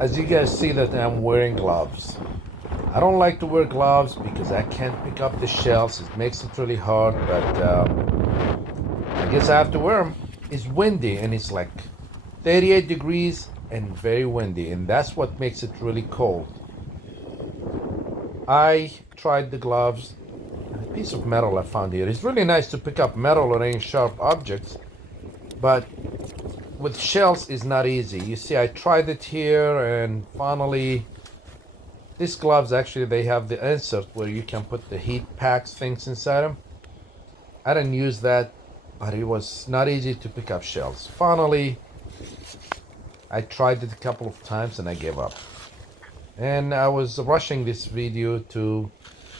As you guys see that I'm wearing gloves. I don't like to wear gloves because I can't pick up the shells. It makes it really hard, but I guess I have to wear them. It's windy and it's like 38 degrees and very windy, and that's what makes it really cold. I tried the gloves. A piece of metal I found here. It's really nice to pick up metal or any sharp objects, but with shells is not easy. You see, I tried it here, and finally, these gloves actually they have the insert where you can put the heat packs things inside them. I didn't use that, but it was not easy to pick up shells. Finally, I tried it a couple of times and I gave up. And I was rushing this video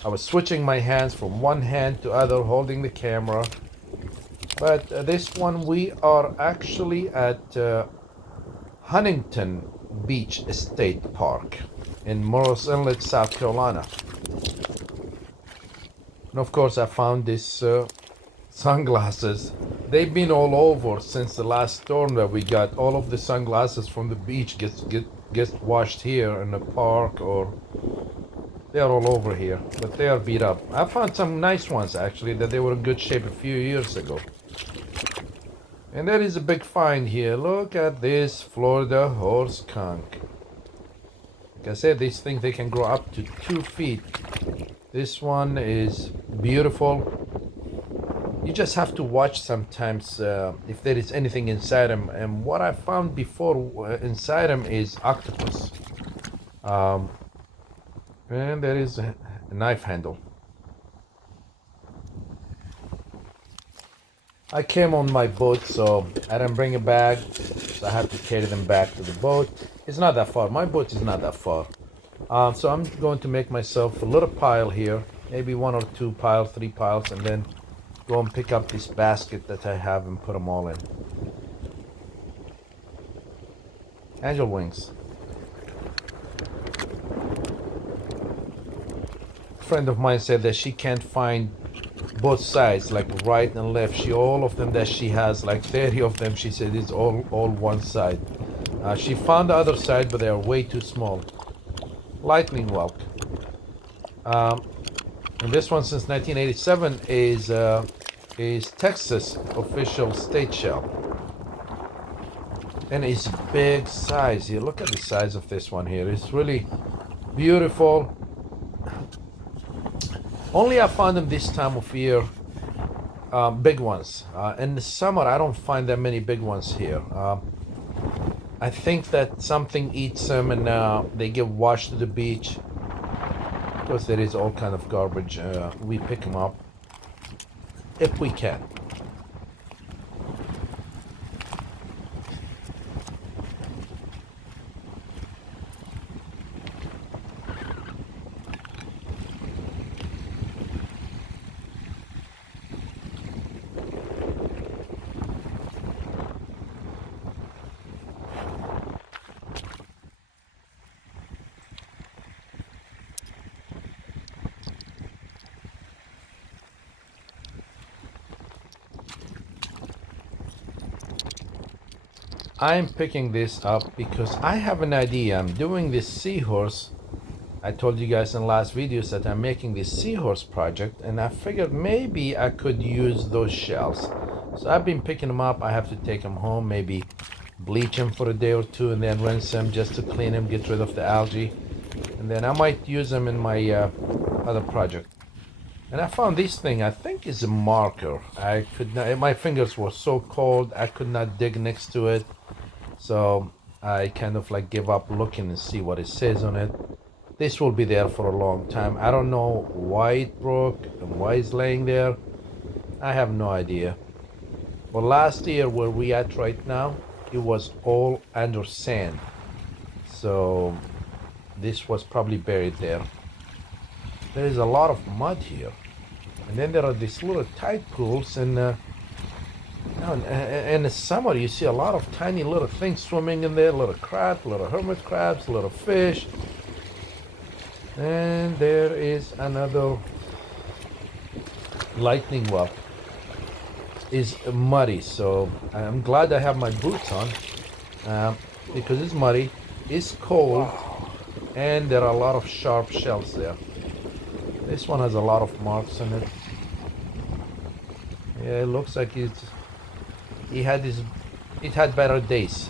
I was switching my hands from one hand to other, holding the camera. But this one, we are actually at Huntington Beach State Park in Morris Inlet, South Carolina. And of course, I found these sunglasses. They've been all over since the last storm that we got. All of the sunglasses from the beach gets washed here in the park, or they are all over here, but they are beat up. I found some nice ones actually that they were in good shape a few years ago. And there is a big find here. Look at this Florida horse skunk. Like I said, these things, they can grow up to 2 feet. This one is beautiful. You just have to watch sometimes if there is anything inside them. And what I found before inside them is octopus. And there is a knife handle. I came on my boat, so I didn't bring a bag, so I had to carry them back to the boat. It's not that far. My boat is not that far. So I'm going to make myself a little pile here, maybe 1 or 2 piles, 3 piles, and then go and pick up this basket that I have and put them all in. Angel wings. A friend of mine said that she can't find both sides, like right and left. All of them that she has, like 30 of them, she said it's all one side. She found the other side, but they are way too small. Lightning whelk. And this one since 1987 is Texas official state shell. And it's big size here. Look at the size of this one here. It's really beautiful. Only I found them this time of year, big ones. In the summer, I don't find that many big ones here. I think that something eats them and they get washed to the beach. Because there is all kind of garbage. We pick them up if we can. I'm picking this up because I have an idea. I'm doing this seahorse. I told you guys in last videos that I'm making this seahorse project, and I figured maybe I could use those shells. So I've been picking them up. I have to take them home, maybe bleach them for a day or two, and then rinse them just to clean them, get rid of the algae. And then I might use them in my other project. And I found this thing, I think is a marker. I could not, my fingers were so cold, I could not dig next to it. So I kind of like give up looking and see what it says on it. This will be there for a long time. I don't know why it broke and why it's laying there. I have no idea. But last year where we at right now, it was all under sand. So this was probably buried there. There is a lot of mud here. And then there are these little tide pools, and in the summer you see a lot of tiny little things swimming in there, little crabs, little hermit crabs, little fish. And there is another lightning whelk. It's muddy, so I'm glad I have my boots on because it's muddy. is cold, and there are a lot of sharp shells there. This one has a lot of marks on it. Yeah, it looks like he had his it had better days.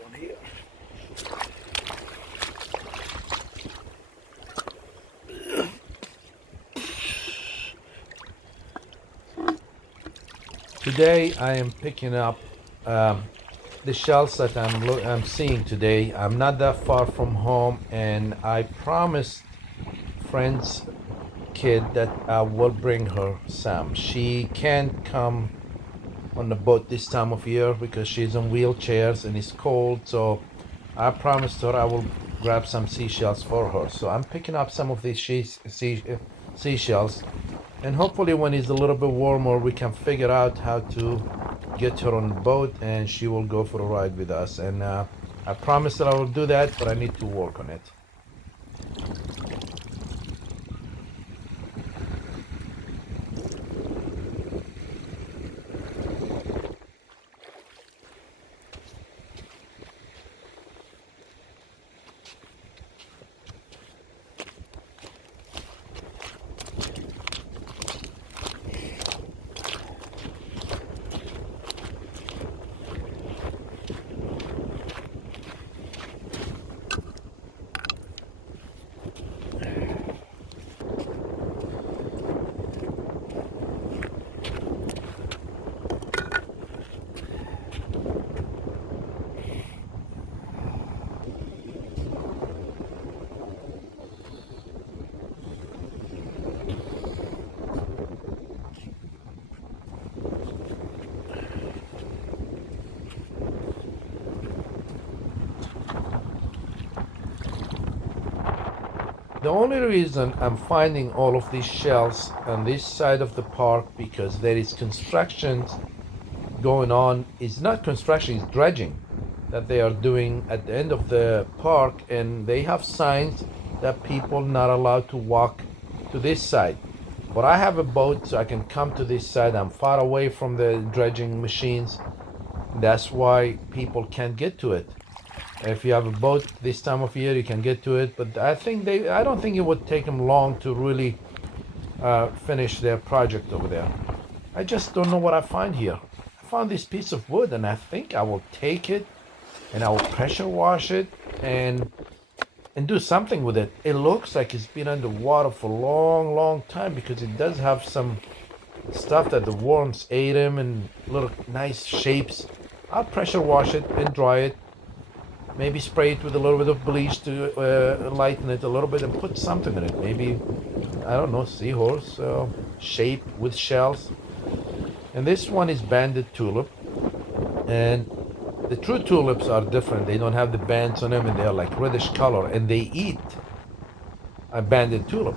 One here. Today I am picking up the shells that I'm seeing today. I'm not that far from home, and I promised friend's kid that I will bring her some. She can't come on the boat this time of year because she's in wheelchairs and it's cold. So I promised her I will grab some seashells for her. So I'm picking up some of these seashells, and hopefully when it's a little bit warmer we can figure out how to get her on the boat and she will go for a ride with us. And I promised that I will do that, but I need to work on it. The only reason I'm finding all of these shells on this side of the park because there is construction going on. It's not construction, it's dredging that they are doing at the end of the park, and they have signs that people not allowed to walk to this side. But I have a boat so I can come to this side. I'm far away from the dredging machines. That's why people can't get to it. If you have a boat this time of year, you can get to it. But I don't think it would take them long to really finish their project over there. I just don't know what I find here. I found this piece of wood, and I think I will take it and I will pressure wash it and do something with it. It looks like it's been underwater for a long, long time because it does have some stuff that the worms ate them and little nice shapes. I'll pressure wash it and dry it. Maybe spray it with a little bit of bleach to lighten it a little bit and put something in it. Maybe, I don't know, seahorse shape with shells. And this one is banded tulip. And the true tulips are different. They don't have the bands on them, and they are like reddish color. And they eat a banded tulip.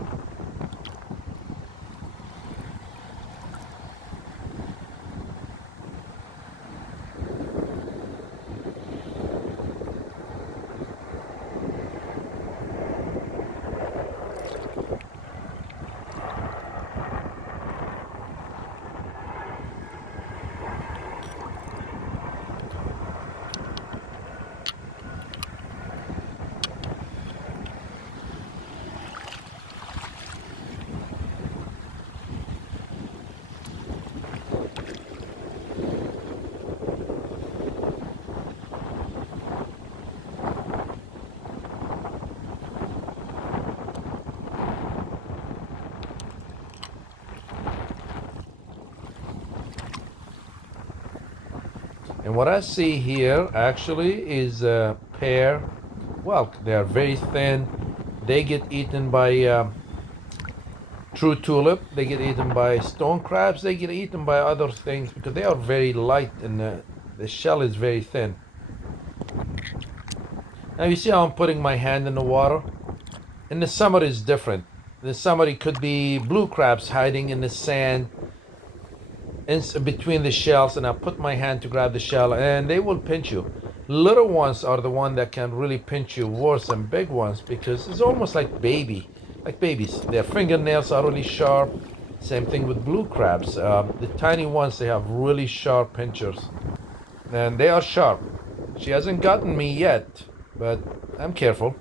And what I see here actually is a pear. Well, they are very thin. They get eaten by true tulip. They get eaten by stone crabs. They get eaten by other things because they are very light and the shell is very thin. Now you see how I'm putting my hand in the water? In the summer it's different. In the summer it could be blue crabs hiding in the sand between the shells, and I put my hand to grab the shell and they will pinch you. Little ones are the one that can really pinch you worse than big ones because it's almost like babies. Their fingernails are really sharp. Same thing with blue crabs. The tiny ones, they have really sharp pinchers and they are sharp. She hasn't gotten me yet, but I'm careful.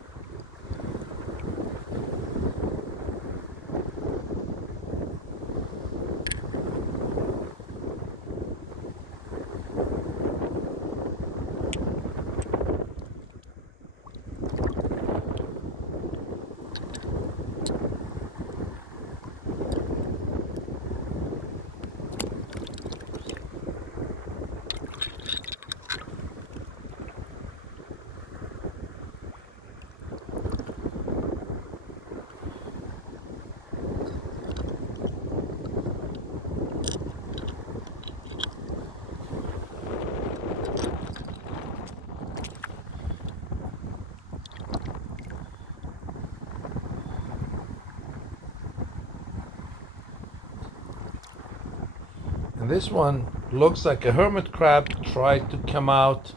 And this one looks like a hermit crab tried to come out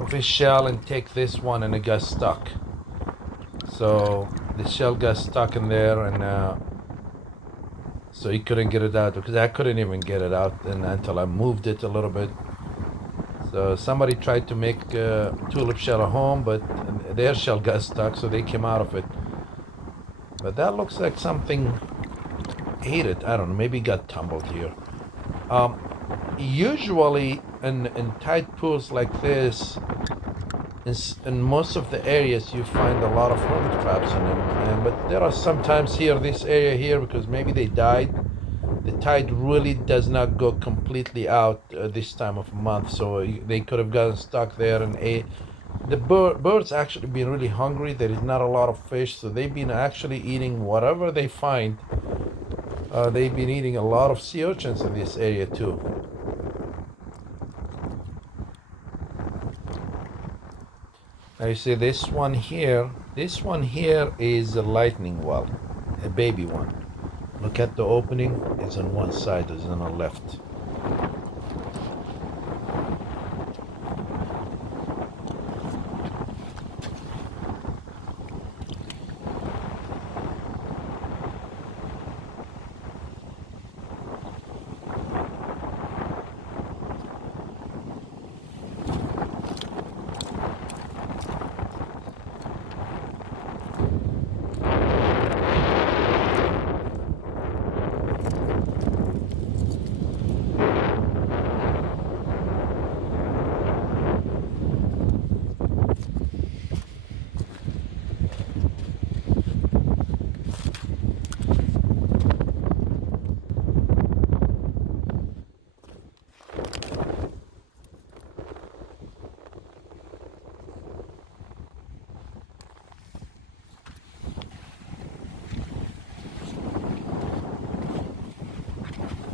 of his shell and take this one, and it got stuck. So the shell got stuck in there, and so he couldn't get it out, because I couldn't even get it out until I moved it a little bit. So somebody tried to make a tulip shell a home, but their shell got stuck, so they came out of it. But that looks like something ate it. I don't know, maybe it got tumbled here. Usually in tide pools like this, in most of the areas you find a lot of hermit crabs in them, but there are sometimes here, this area here, because maybe they died. The tide really does not go completely out this time of month, so they could have gotten stuck there and ate. The birds actually been really hungry. There is not a lot of fish, so they've been actually eating whatever they find. They've been eating a lot of sea urchins in this area too. Now you see this one here is a lightning well, a baby one. Look at the opening, it's on one side, it's on the left.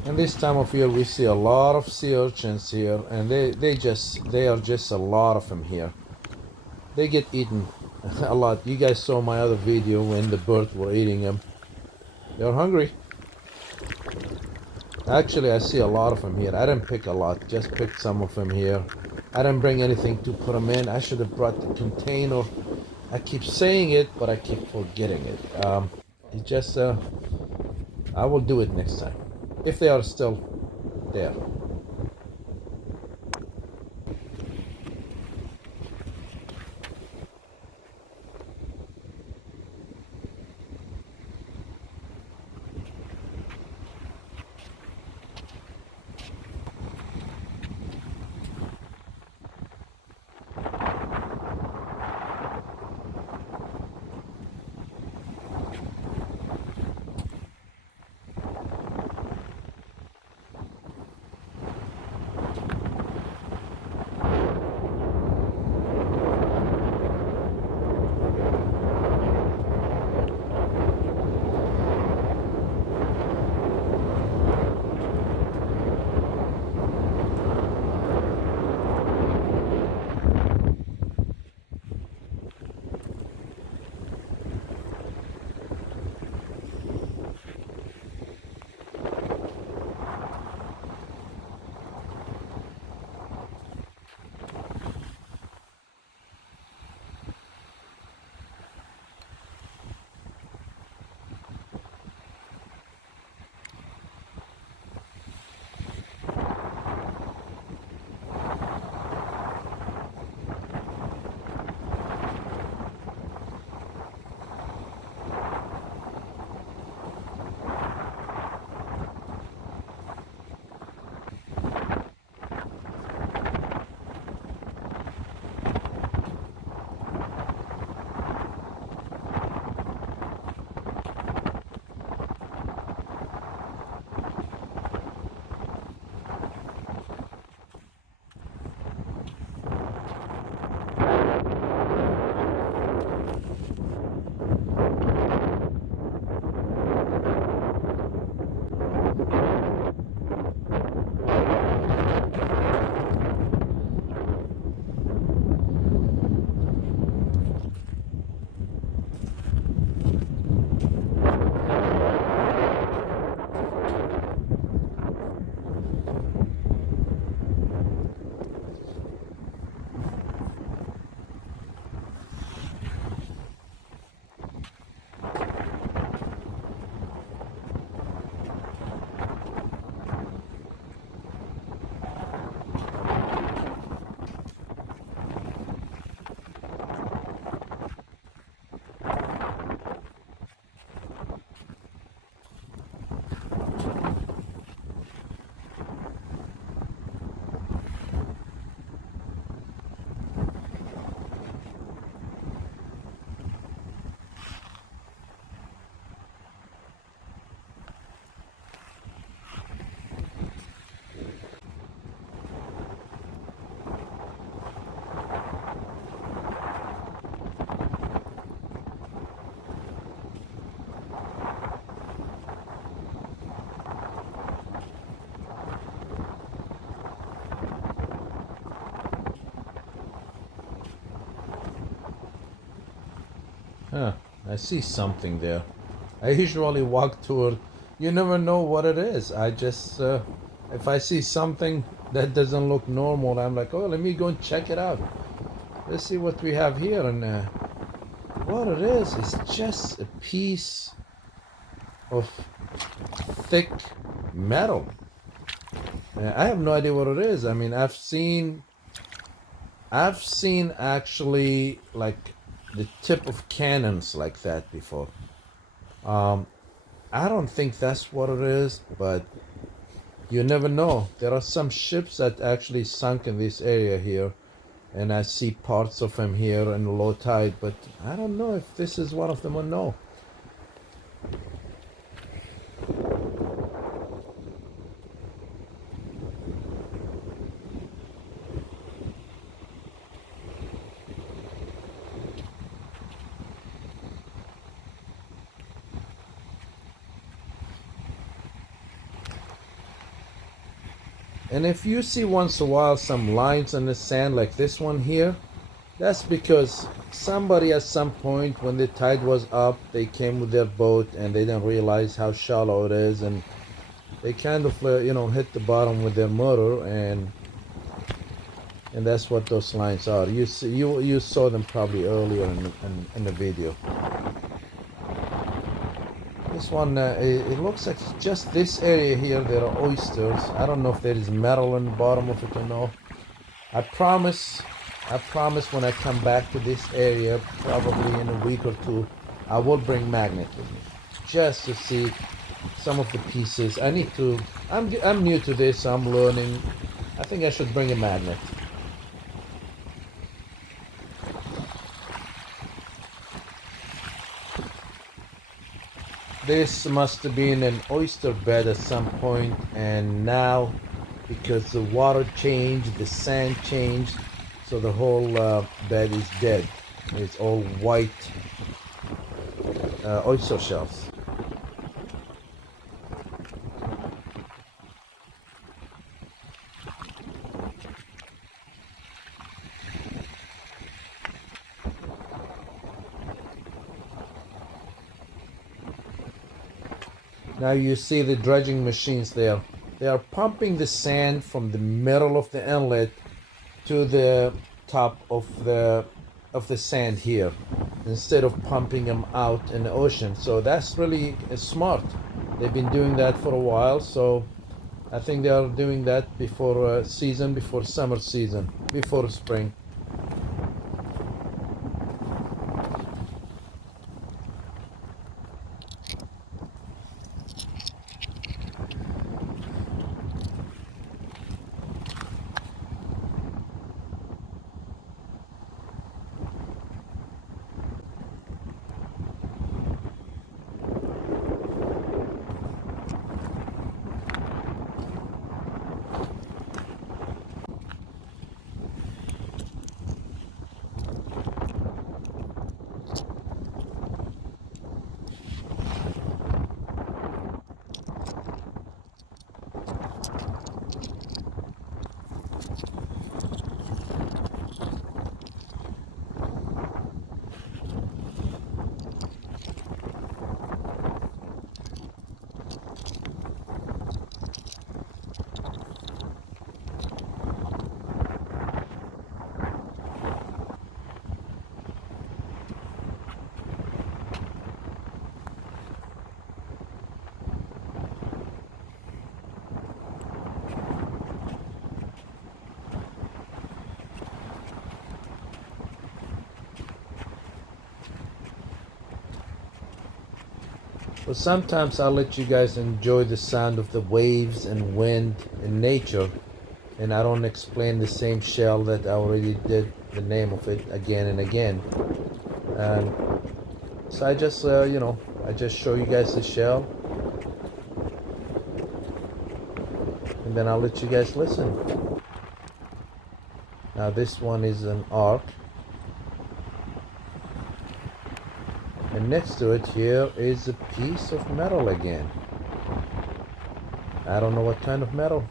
And this time of year we see a lot of sea urchins here, and they are just a lot of them here. They get eaten a lot. You guys saw my other video when the birds were eating them. They're hungry. Actually, I see a lot of them here. I didn't pick a lot, just picked some of them here. I didn't bring anything to put them in. I should have brought the container. I keep saying it, but I keep forgetting it. It's just, I will do it next time, if they are still there. Huh, I see something there. I usually walk toward. You never know what it is. I just, if I see something that doesn't look normal, I'm like, oh, let me go and check it out. Let's see what we have here. And what it is just a piece of thick metal. I have no idea what it is. I mean, I've seen actually like the tip of cannons like that before. I don't think that's what it is, but you never know. There are some ships that actually sunk in this area here, and I see parts of them here in low tide, but I don't know if this is one of them or no. And if you see once in a while some lines in the sand like this one here, that's because somebody at some point when the tide was up, they came with their boat and they didn't realize how shallow it is, and they kind of hit the bottom with their motor, and that's what those lines are. You saw them probably earlier in the video. This one, it looks like just this area here, there are oysters. I don't know if there is metal in the bottom of it or no. I promise when I come back to this area, probably in a week or two, I will bring magnet with me. Just to see some of the pieces. I'm new to this, so I'm learning. I think I should bring a magnet. This must have been an oyster bed at some point, and now because the water changed, the sand changed, so the whole bed is dead. It's all white oyster shells. Now you see the dredging machines there. They are pumping the sand from the middle of the inlet to the top of the sand here, instead of pumping them out in the ocean. So that's really smart. They've been doing that for a while, so I think they are doing that before before summer season, before spring. Well, sometimes I'll let you guys enjoy the sound of the waves and wind in nature, and I don't explain the same shell that I already did the name of it again and again. And so I just, I just show you guys the shell, and then I'll let you guys listen. Now this one is an arc. And next to it here is a piece of metal again. I don't know what kind of metal.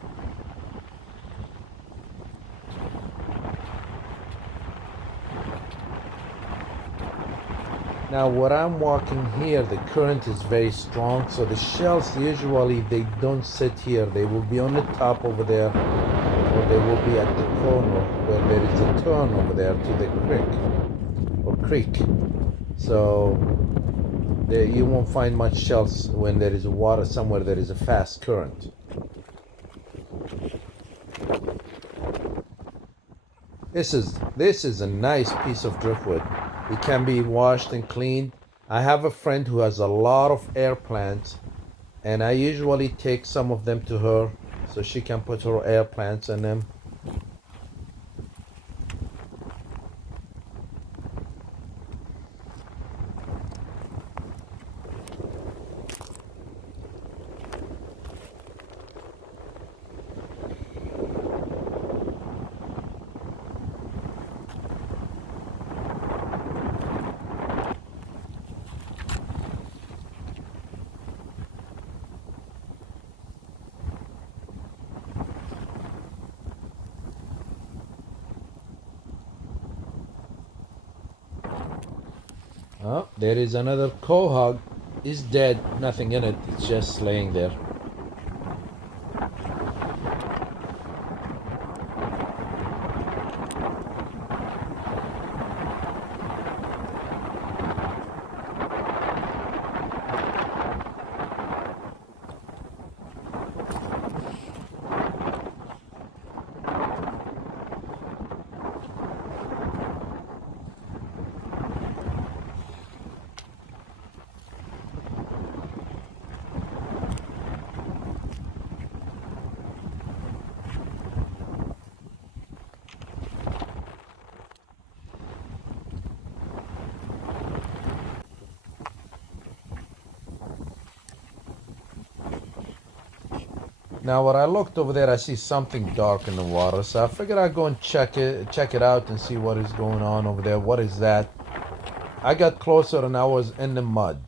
Now, where I'm walking here, the current is very strong, so the shells usually they don't sit here. They will be on the top over there, or they will be at the corner where there is a turn over there to the creek. So you won't find much shells when there is water somewhere there is a fast current. This is a nice piece of driftwood. It can be washed and cleaned. I have a friend who has a lot of air plants, and I usually take some of them to her so she can put her air plants in them. Oh, there is another quahog. It's dead, nothing in it. It's just laying there. Now, when I looked over there, I see something dark in the water, so I figured I'd go and check it out and see what is going on over there. What is that? I got closer and I was in the mud.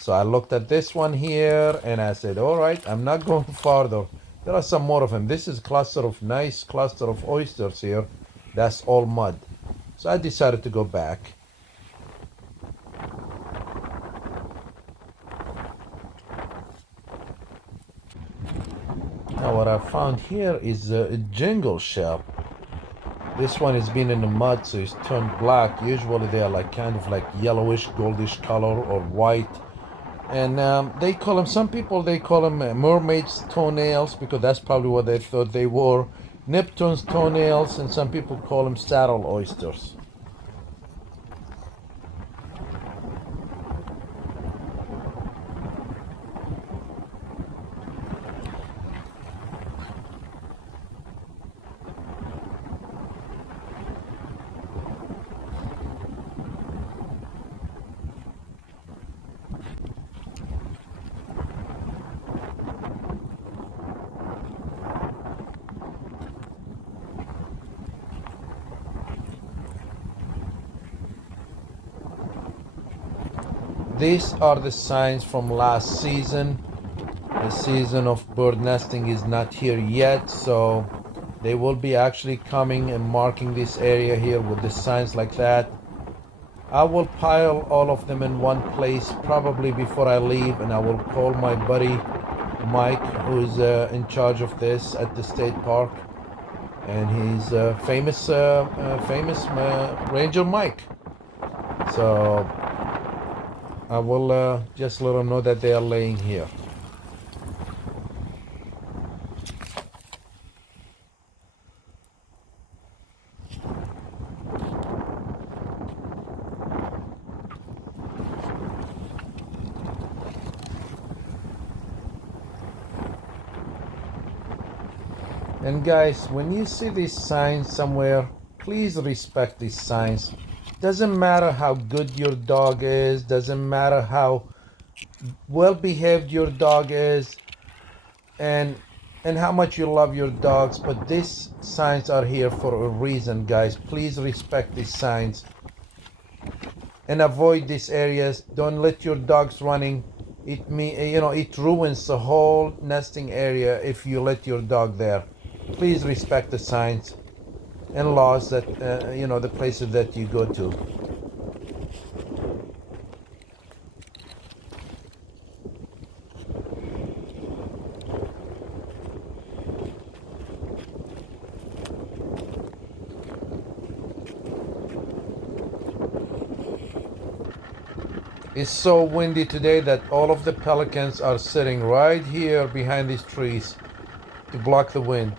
So I looked at this one here and I said, all right, I'm not going farther. There are some more of them. This is nice cluster of oysters here. That's all mud. So I decided to go back. Now what I found here is a jingle shell. This one has been in the mud, so it's turned black. Usually they are like kind of like yellowish, goldish color or white. And some people they call them mermaid's toenails because that's probably what they thought they were. Neptune's toenails, and some people call them saddle oysters. These are the signs from last season. The season of bird nesting is not here yet, so they will be actually coming and marking this area here with the signs like that. I will pile all of them in one place probably before I leave, and I will call my buddy Mike, who's in charge of this at the state park, and he's famous Ranger Mike. So I will just let them know that they are laying here. And guys, when you see these signs somewhere, please respect these signs. Doesn't matter how good your dog is, doesn't matter how well behaved your dog is, and how much you love your dogs, but these signs are here for a reason, guys. Please respect these signs and avoid these areas. Don't let your dogs running. It ruins the whole nesting area if you let your dog there. Please respect the signs and laws that the places that you go to. It's so windy today that all of the pelicans are sitting right here behind these trees to block the wind.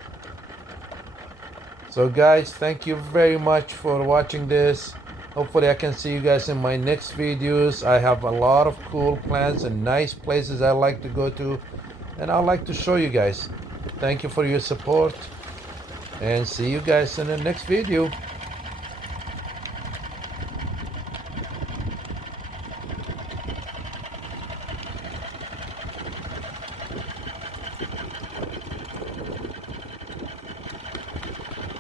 So guys, thank you very much for watching this. Hopefully I can see you guys in my next videos. I have a lot of cool plans and nice places I like to go to, and I'd like to show you guys. Thank you for your support, and see you guys in the next video.